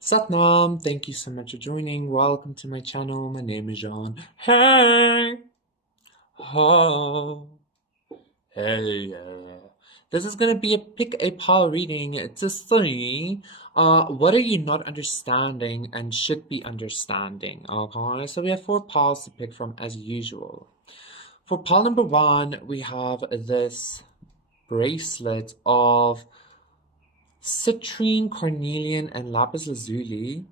Satnam, thank you so much for joining. Welcome to my channel. My name is John. Hey! Oh, hey, This is gonna be a pick a pile reading to see what are you not understanding and should be understanding. Okay, so we have four piles to pick from as usual. For pile number one, we have this bracelet of citrine, carnelian, and lapis lazuli.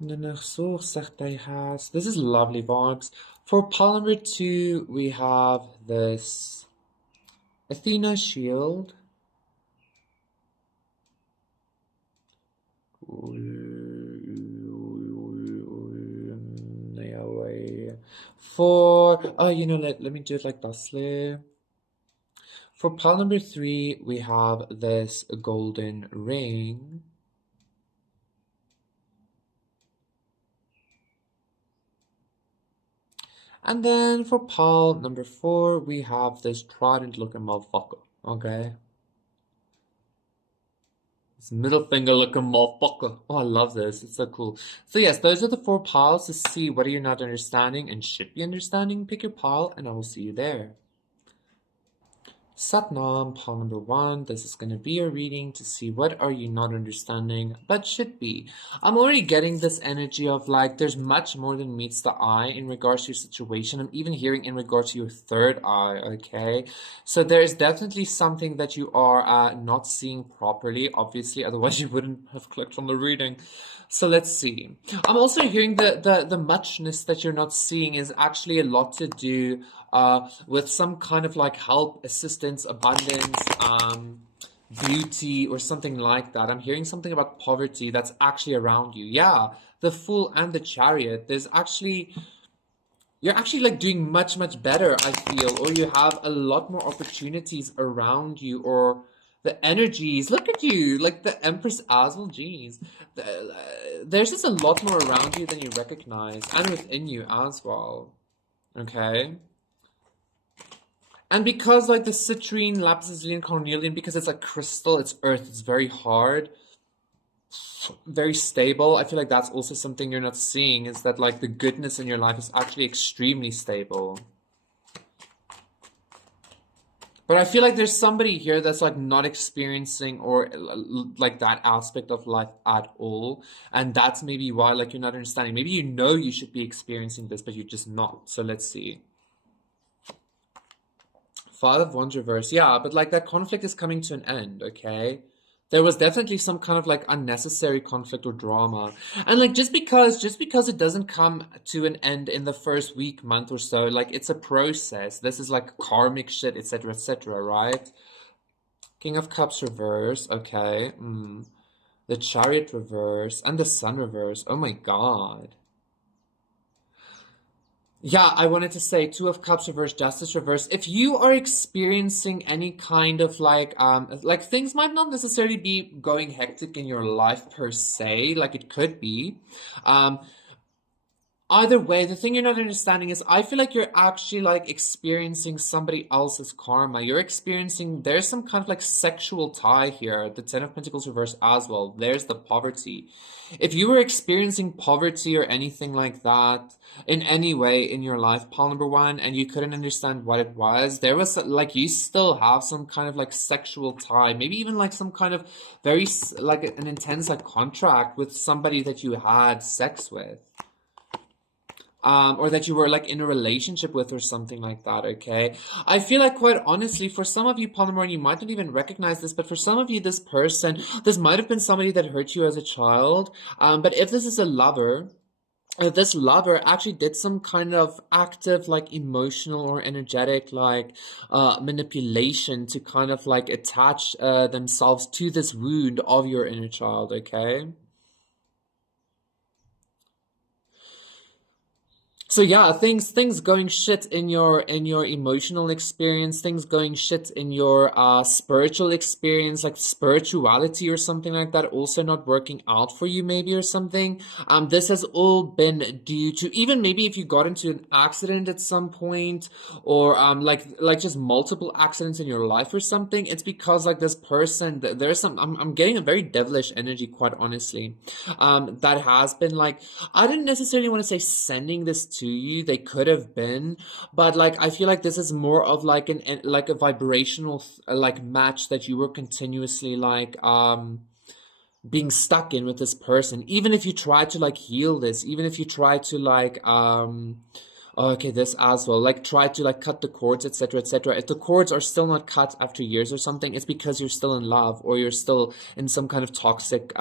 This is lovely vibes. For pile number two, we have this Athena shield. Let me do it like this. For pile number three, we have this golden ring. And then for pile number four, we have this trident looking motherfucker. Okay. This middle finger looking motherfucker. Oh, I love this. It's so cool. So yes, those are the four piles to see what you're not understanding and should be understanding. Pick your pile and I will see you there. Satnam, pile number one. This is going to be a reading to see what are you not understanding but should be. I'm already getting this energy of like there's much more than meets the eye in regards to your situation. I'm even hearing in regards to your third eye, okay? So there is definitely something that you are not seeing properly, obviously, otherwise you wouldn't have clicked on the reading. So let's see. I'm also hearing the muchness that you're not seeing is actually a lot to do with some kind of like help, assistance, abundance, beauty, or something like that. I'm hearing something about poverty that's actually around you. Yeah, the Fool and the Chariot. You're actually like doing much, much better, I feel, or you have a lot more opportunities around you, or the energies. Look at you, like the Empress as well. Geez, there's just a lot more around you than you recognize, and within you as well. Okay. And because like the citrine, lapis lazuli, and carnelian, because it's like crystal, it's earth, it's very hard, very stable. I feel like that's also something you're not seeing, is that like the goodness in your life is actually extremely stable. But I feel like there's somebody here that's like not experiencing or like that aspect of life at all. And that's maybe why like you're not understanding. Maybe you know you should be experiencing this, but you're just not. So let's see. Five of Wands reverse. Yeah, but like that conflict is coming to an end, okay? There was definitely some kind of like unnecessary conflict or drama. And like just because it doesn't come to an end in the first week, month or so, like it's a process. This is like karmic shit, etc., right? King of Cups reverse, okay. The Chariot reverse and the Sun reverse. Oh my God. Yeah, I wanted to say Two of Cups reverse, Justice reverse. If you are experiencing any kind of like things might not necessarily be going hectic in your life per se, like it could be. Um, Either way, the thing you're not understanding is I feel like you're actually like experiencing somebody else's karma. You're experiencing, there's some kind of like sexual tie here. The Ten of Pentacles reverse as well. There's the poverty. If you were experiencing poverty or anything like that in any way in your life, pile number one, and you couldn't understand what it was, there was like you still have some kind of like sexual tie, maybe even like some kind of very like an intense like contract with somebody that you had sex with. Or that you were like in a relationship with or something like that, okay? I feel like quite honestly, for some of you, Polymer, you might not even recognize this, but for some of you, this might have been somebody that hurt you as a child. But if this is a lover, this lover actually did some kind of active, like emotional or energetic, like manipulation to kind of like attach themselves to this wound of your inner child, okay? So yeah, things going shit in your emotional experience, things going shit in your spiritual experience, like spirituality or something like that, also not working out for you maybe or something. This has all been due to even maybe if you got into an accident at some point, or like just multiple accidents in your life or something. It's because like this person, there's some I'm getting a very devilish energy, quite honestly. That has been like, I didn't necessarily want to say sending this to you. They could have been, but like I feel like this is more of like like a vibrational like match that you were continuously like being stuck in with this person. Even if you try to like heal this, even if you try to like okay, this as well, like try to like cut the cords, etc., etc. If the cords are still not cut after years or something, it's because you're still in love, or you're still in some kind of toxic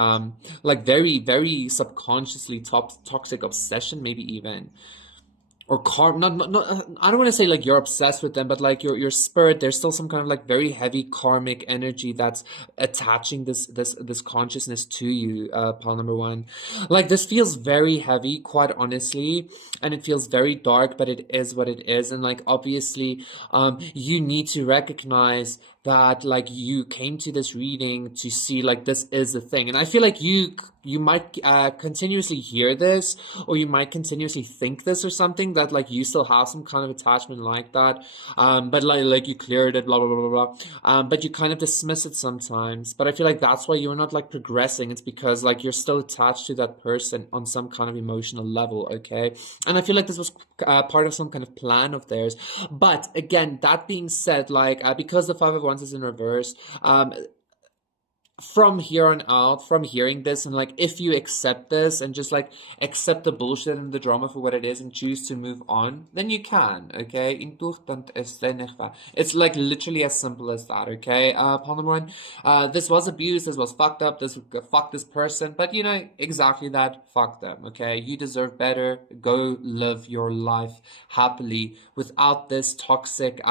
like very very subconsciously toxic obsession, maybe even, or not I don't want to say like you're obsessed with them, but like your spirit, there's still some kind of like very heavy karmic energy that's attaching this consciousness to you, pile number one. Like this feels very heavy, quite honestly, and it feels very dark, but it is what it is. And like obviously you need to recognize that like you came to this reading to see like this is the thing. And I feel like you might continuously hear this, or you might continuously think this or something, that like you still have some kind of attachment like that, but like you cleared it, blah blah blah blah blah, but you kind of dismiss it sometimes. But I feel like that's why you're not like progressing. It's because like you're still attached to that person on some kind of emotional level, okay? And I feel like this was part of some kind of plan of theirs. But again, that being said, like because the Five of Wands is in reverse, from here on out, from hearing this, and like if you accept this and just like accept the bullshit and the drama for what it is and choose to move on, then you can, okay? It's like literally as simple as that, okay? Palmer, this was abuse, this was fucked up, this fuck this person, but you know exactly that. Fuck them, okay? You deserve better. Go live your life happily without this toxic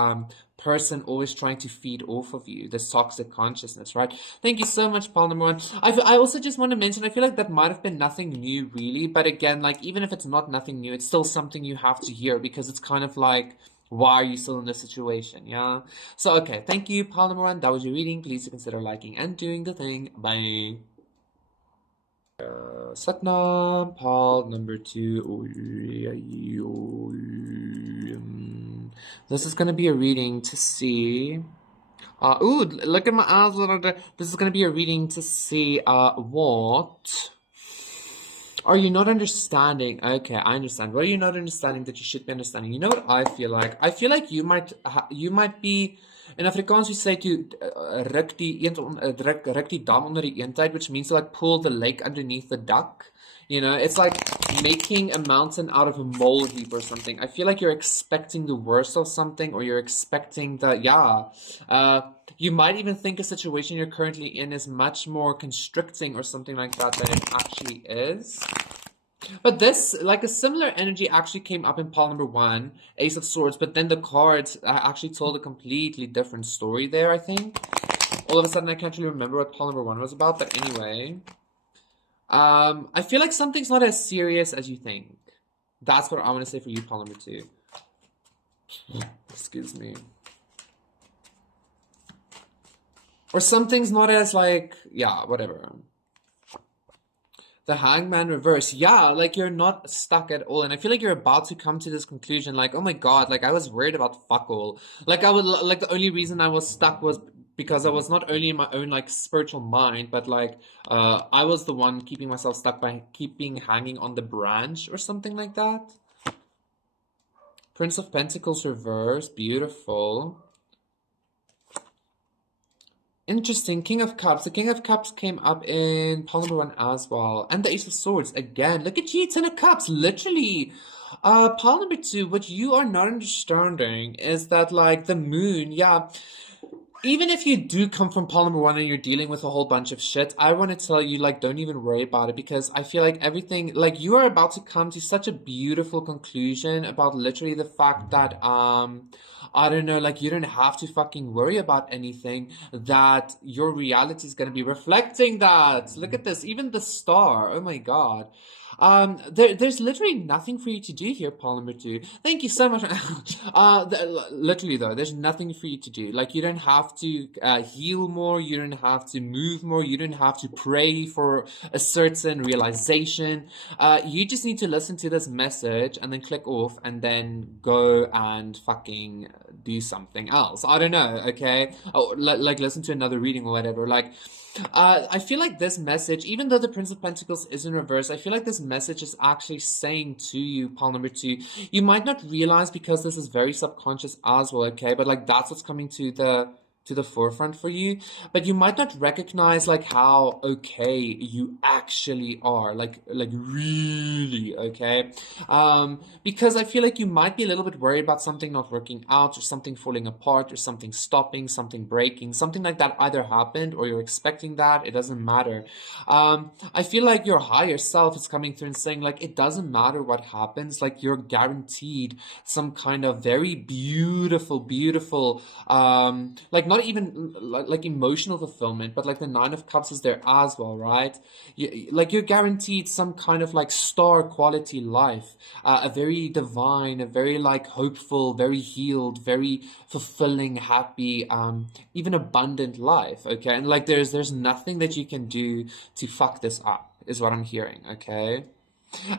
person always trying to feed off of you, this toxic consciousness, right? Thank you so much, Paul number one. I also just want to mention, I feel like that might have been nothing new, really, but again, like, even if it's not nothing new, it's still something you have to hear, because it's kind of like, why are you still in this situation, yeah? So, okay, thank you, Paul number one. That was your reading. Please consider liking and doing the thing. Bye. Satnam, Paul number two. This is going to be a reading to see. Ooh, look at my eyes. This is going to be a reading to see what are you not understanding? Okay, I understand. What are you not understanding that you should be understanding? You know what I feel like? I feel like you might be. In Afrikaans, we say to ruk die dam onder die eendheid, which means to like pull the lake underneath the duck. You know, it's like making a mountain out of a mole heap or something. I feel like you're expecting the worst of something, or you're expecting the, you might even think a situation you're currently in is much more constricting or something like that than it actually is. But this, like a similar energy actually came up in pile number one, Ace of Swords, but then the cards actually told a completely different story there, I think. All of a sudden, I can't really remember what pile number one was about, but anyway. I feel like something's not as serious as you think. That's what I want to say for you, pile number two. Excuse me. Or something's not as like, yeah, whatever. The Hangman reverse. Yeah, like you're not stuck at all. And I feel like you're about to come to this conclusion like, oh my God, like I was worried about fuck all. Like the only reason I was stuck was because I was not only in my own like spiritual mind, but like I was the one keeping myself stuck by keeping hanging on the branch or something like that. Prince of Pentacles reverse. Beautiful. Interesting. King of Cups. The King of Cups came up in pile number one as well. And the Ace of Swords again. Look at you, Ten of Cups. Literally. Pile number two, what you are not understanding is that like the moon, yeah. Even if you do come from pile number one and you're dealing with a whole bunch of shit, I want to tell you, like, don't even worry about it, because I feel like everything, like, you are about to come to such a beautiful conclusion about literally the fact that, I don't know, like you don't have to fucking worry about anything, that your reality is going to be reflecting that. Look at this, even the star. Oh my God. There's literally nothing for you to do here, Polymer 2. Thank you so much. Literally though, there's nothing for you to do. Like you don't have to heal more, you don't have to move more, you don't have to pray for a certain realization. You just need to listen to this message and then click off and then go and fucking do something else. I don't know, okay? Oh, like listen to another reading or whatever. Like, I feel like this message, even though the Prince of Pentacles is in reverse, I feel like this message is actually saying to you, pile number 2, you might not realize because this is very subconscious as well, okay? But like that's what's coming to the forefront for you, but you might not recognize like how okay you actually are, like really okay, because I feel like you might be a little bit worried about something not working out or something falling apart or something stopping, something breaking, something like that either happened or you're expecting that. It doesn't matter. I feel like your higher self is coming through and saying like it doesn't matter what happens, like you're guaranteed some kind of very beautiful like not even like emotional fulfillment, but like the Nine of Cups is there as well, right? Like you're guaranteed some kind of like star quality life, a very divine, a very like hopeful, very healed, very fulfilling, happy, even abundant life, okay? And like there's nothing that you can do to fuck this up, is what I'm hearing, okay?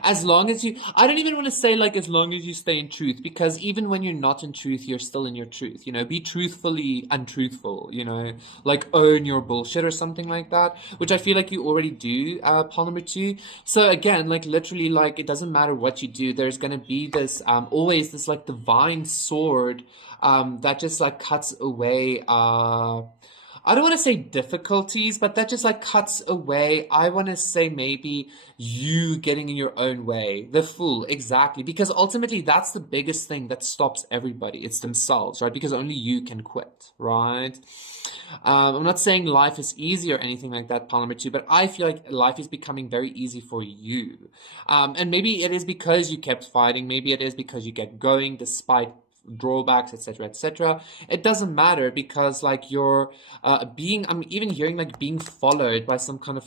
As long as you, I don't even want to say like as long as you stay in truth, because even when you're not in truth, you're still in your truth, you know, be truthfully untruthful, you know, like own your bullshit or something like that, which I feel like you already do, Polymer 2. So again, like literally, like it doesn't matter what you do, there's going to be this, always this like divine sword, that just like cuts away, I don't want to say difficulties, but that just like cuts away. I want to say maybe you getting in your own way. The Fool, exactly. Because ultimately, that's the biggest thing that stops everybody. It's themselves, right? Because only you can quit, right? I'm not saying life is easy or anything like that, Polymer 2, but I feel like life is becoming very easy for you. And maybe it is because you kept fighting. Maybe it is because you kept going despite drawbacks, etc., etc. It doesn't matter because like you're I'm even hearing like being followed by some kind of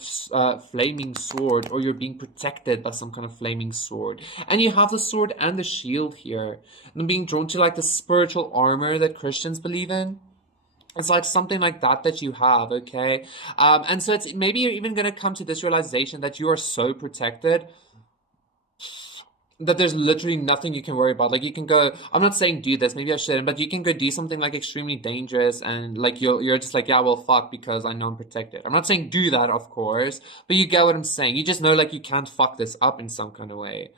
flaming sword, or you're being protected by some kind of flaming sword, and you have the sword and the shield here, and I'm being drawn to like the spiritual armor that Christians believe in. It's like something like that you have, okay? And so it's maybe you're even going to come to this realization that you are so protected that there's literally nothing you can worry about. Like you can go, I'm not saying do this, maybe I shouldn't, but you can go do something like extremely dangerous and like you're just like, yeah, well, fuck, because I know I'm protected. I'm not saying do that, of course, but you get what I'm saying. You just know like you can't fuck this up in some kind of way.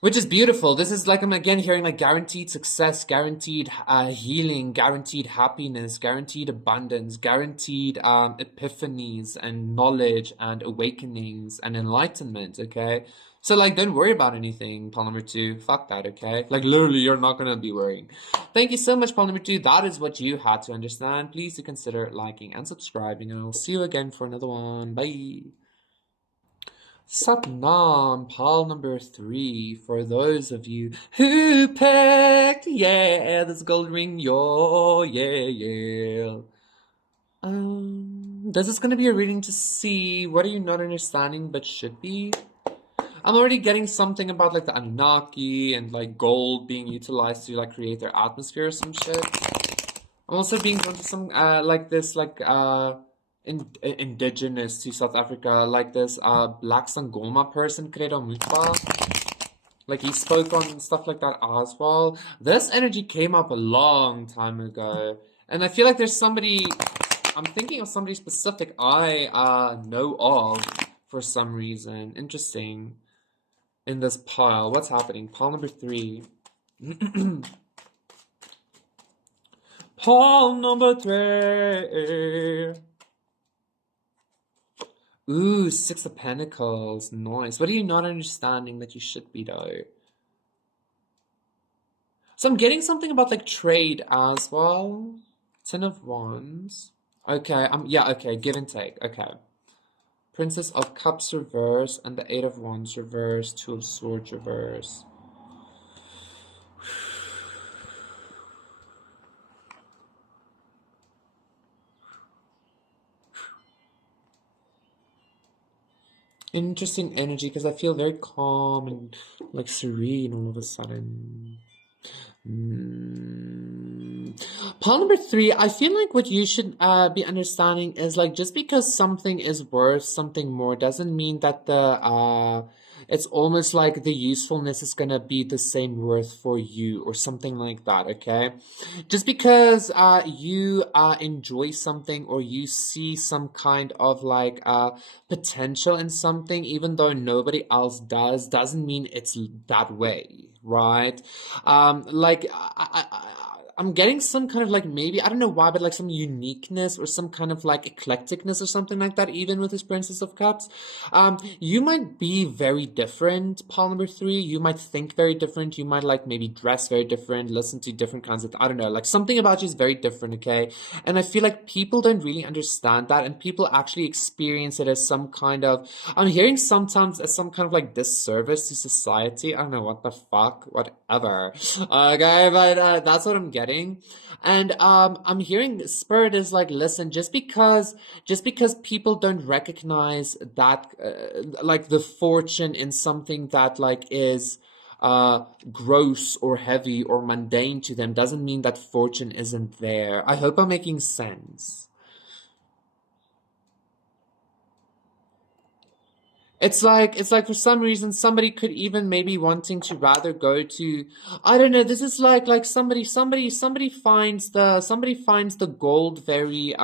Which is beautiful. This is like I'm again hearing like guaranteed success, guaranteed healing, guaranteed happiness, guaranteed abundance, guaranteed epiphanies and knowledge and awakenings and enlightenment, okay? So like don't worry about anything, Polymer 2. Fuck that, okay? Like literally you're not gonna be worrying. Thank you so much, Polymer 2. That is what you had to understand. Please do consider liking and subscribing, and I'll see you again for another one. Bye. Satnam, pile number 3, for those of you who picked, yeah, this gold ring, yo, yeah. This is gonna be a reading to see what are you not understanding but should be. I'm already getting something about like the Anunnaki and like gold being utilized to like create their atmosphere or some shit. I'm also being drawn to some like this like indigenous to South Africa, like this Black Sangoma person, Credo Mutwa. Like he spoke on stuff like that as well. This energy came up a long time ago, and I feel like there's somebody. I'm thinking of somebody specific I know of for some reason. Interesting. In this pile, what's happening? Pile number 3. Pile number 3. Ooh, 6 of Pentacles. Nice. What are you not understanding that you should be, though? So I'm getting something about, like, trade as well. 10 of Wands. Okay, yeah, okay, give and take. Okay. Princess of Cups reverse, and the 8 of Wands reverse, 2 of Swords reverse. Interesting energy because I feel very calm and like serene all of a sudden. Mm. Point number three, I feel like what you should be understanding is like just because something is worth something more doesn't mean that the it's almost like the usefulness is gonna be the same worth for you or something like that, okay? Just because you enjoy something or you see some kind of like potential in something, even though nobody else does, doesn't mean it's that way, right? Like I'm getting some kind of like maybe I don't know why, but like some uniqueness or some kind of like eclecticness or something like that, even with this Princess of Cups. You might be very different, Paul number three. You might think very different. You might like maybe dress very different, listen to different kinds of I don't know, like something about you is very different, okay? And I feel like people don't really understand that, and people actually experience it as some kind of I'm hearing sometimes as some kind of like disservice to society. I don't know what the fuck, whatever. Okay, but that's what I'm getting. And I'm hearing Spirit is like, listen, just because people don't recognize that like the fortune in something that like is gross or heavy or mundane to them doesn't mean that fortune isn't there. I hope I'm making sense. It's like for some reason somebody could even maybe wanting to rather go to I don't know, this is like somebody finds the gold very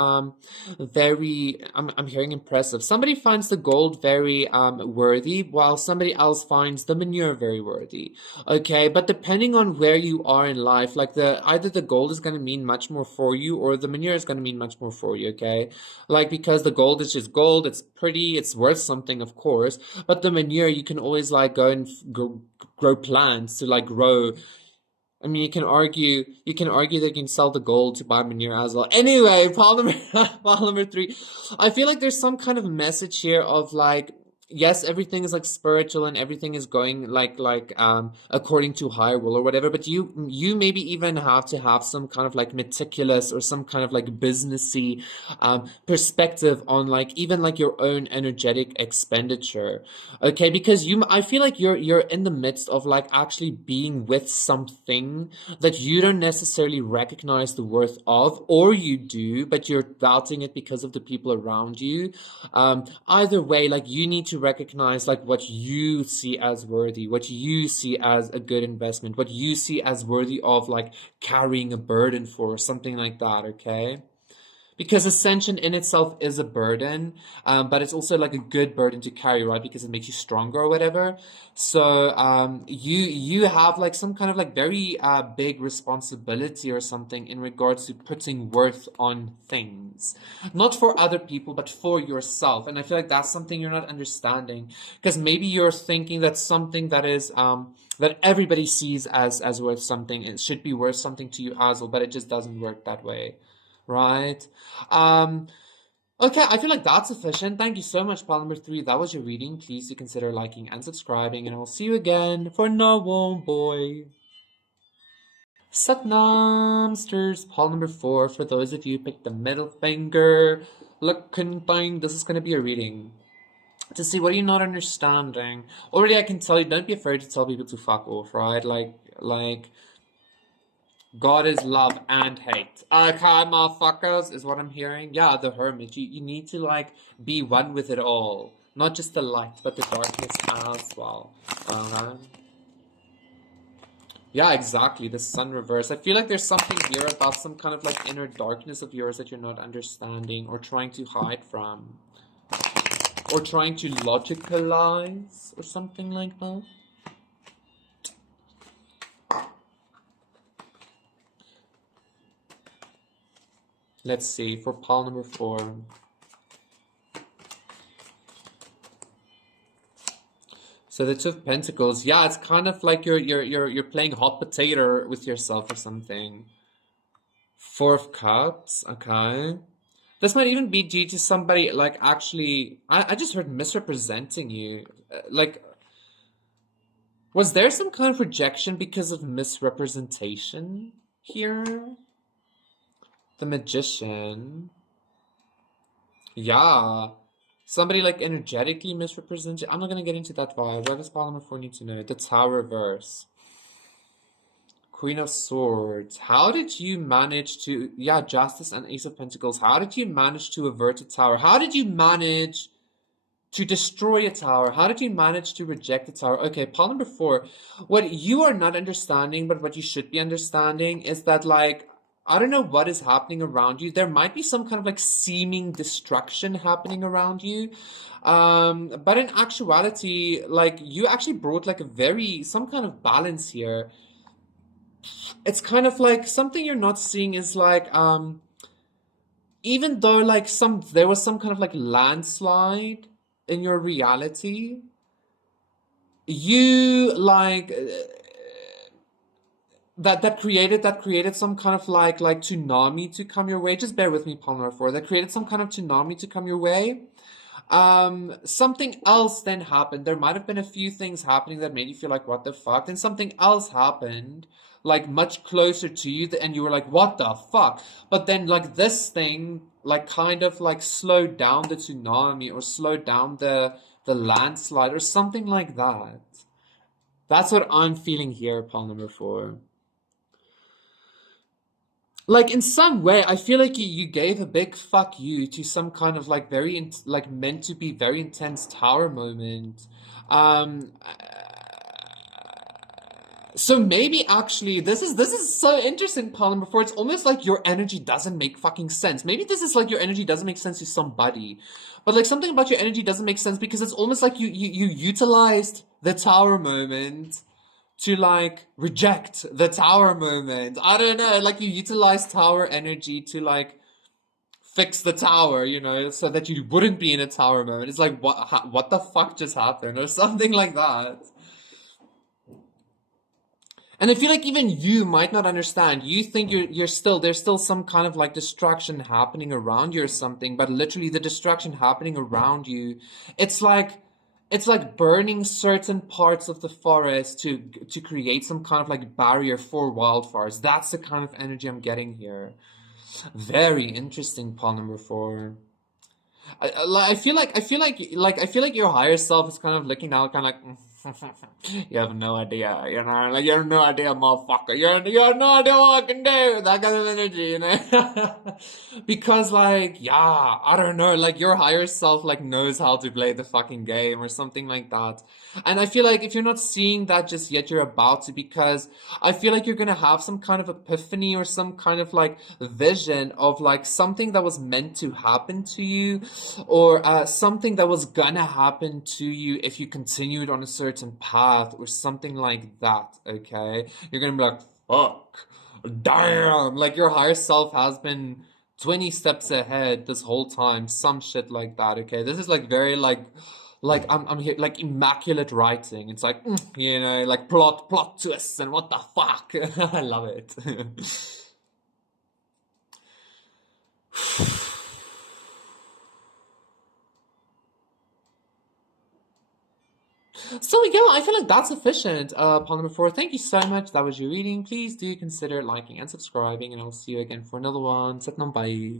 very I'm hearing impressive. Somebody finds the gold very worthy while somebody else finds the manure very worthy. Okay, but depending on where you are in life, like the either the gold is gonna mean much more for you or the manure is gonna mean much more for you, okay? Like because the gold is just gold, it's pretty, it's worth something, of course. But the manure, you can always like go and grow plants to like grow. I mean, you can argue that you can sell the gold to buy manure as well. Anyway, polymer three. I feel like there's some kind of message here of like, yes, everything is like spiritual and everything is going like according to higher will or whatever. But you maybe even have to have some kind of like meticulous or some kind of like businessy perspective on like even like your own energetic expenditure. Okay, because I feel like you're in the midst of like actually being with something that you don't necessarily recognize the worth of, or you do, but you're doubting it because of the people around you. Either way, like you need to recognize like what you see as worthy, what you see as a good investment, what you see as worthy of like carrying a burden for, something like that, okay? Because ascension in itself is a burden, but it's also like a good burden to carry, right? Because it makes you stronger or whatever. So you have like some kind of like very big responsibility or something in regards to putting worth on things, not for other people, but for yourself. And I feel like that's something you're not understanding, because maybe you're thinking that something that is that everybody sees as worth something, it should be worth something to you as well, but it just doesn't work that way. Right. Um, okay, I feel like that's sufficient. Thank you so much, pal number three. That was your reading. Please do consider liking and subscribing, and I will see you again for no one boy. Satnamsters, pal number four. For those of you who picked the middle finger, looking thing, this is gonna be a reading. To see what are you not understanding. Already I can tell you, don't be afraid to tell people to fuck off, right? Like God is love and hate. Okay, motherfuckers, is what I'm hearing. Yeah, the hermit. You need to like be one with it all. Not just the light, but the darkness as well. Uh-huh. Yeah, exactly. The sun reverse. I feel like there's something here about some kind of like inner darkness of yours that you're not understanding or trying to hide from. Or trying to logicalize or something like that. Let's see, for pile number four. So the Two of Pentacles, yeah, it's kind of like you're playing hot potato with yourself or something. Four of Cups, okay. This might even be due to somebody like actually. I just heard misrepresenting you. Like, was there some kind of rejection because of misrepresentation here? The Magician. Yeah. Somebody like energetically misrepresented. I'm not gonna get into that vibe. What does pile number 4 need to know? The Tower reverse. Queen of Swords. How did you manage to, yeah, Justice and Ace of Pentacles. How did you manage to avert a tower? How did you manage to destroy a tower? How did you manage to reject a tower? Okay, pile number 4. What you are not understanding, but what you should be understanding is that, like, I don't know what is happening around you. There might be some kind of like seeming destruction happening around you. But in actuality, like, you actually brought like some kind of balance here. It's kind of like something you're not seeing is like, even though like there was some kind of like landslide in your reality, you like that created some kind of like tsunami to come your way. Just bear with me, Palmer 4. That created some kind of tsunami to come your way. Something else then happened. There might have been a few things happening that made you feel like, what the fuck? Then something else happened, like much closer to you, and you were like, what the fuck? But then like this thing, like kind of like slowed down the tsunami or slowed down the landslide or something like that. That's what I'm feeling here, Paul number 4. Like in some way, I feel like you gave a big fuck you to some kind of like like meant to be very intense tower moment. Um, so maybe actually this is so interesting, Colin. Before it's almost like your energy doesn't make fucking sense. Maybe this is like your energy doesn't make sense to somebody, but like something about your energy doesn't make sense because it's almost like you utilized the tower moment to like reject the tower moment. I don't know, like you utilize tower energy to like fix the tower, so that you wouldn't be in a tower moment. It's like what the fuck just happened or something like that. And I feel like even you might not understand. You think there's still some kind of like distraction happening around you or something, but literally the distraction happening around you, it's like burning certain parts of the forest to create some kind of like barrier for wildfires. That's the kind of energy I'm getting here. Very interesting, Paul number 4. I feel like your higher self is kind of looking out, kind of like, you have no idea, like you have no idea, motherfucker. You have no idea what I can do. That kind of energy, because like, yeah, I don't know, like your higher self like knows how to play the fucking game or something like that. And I feel like if you're not seeing that just yet, you're about to, because I feel like you're gonna have some kind of epiphany or some kind of like vision of like something that was meant to happen to you, or something that was gonna happen to you if you continued on a certain path or something like that. Okay, you're gonna be like, fuck, damn, like your higher self has been 20 steps ahead this whole time, some shit like that. Okay, this is like very like I'm here like immaculate writing. It's like, like plot twists and what the fuck. I love it. So yeah, I feel like that's sufficient. Pawn number 4. Thank you so much. That was your reading. Please do consider liking and subscribing, and I'll see you again for another one. Set bye.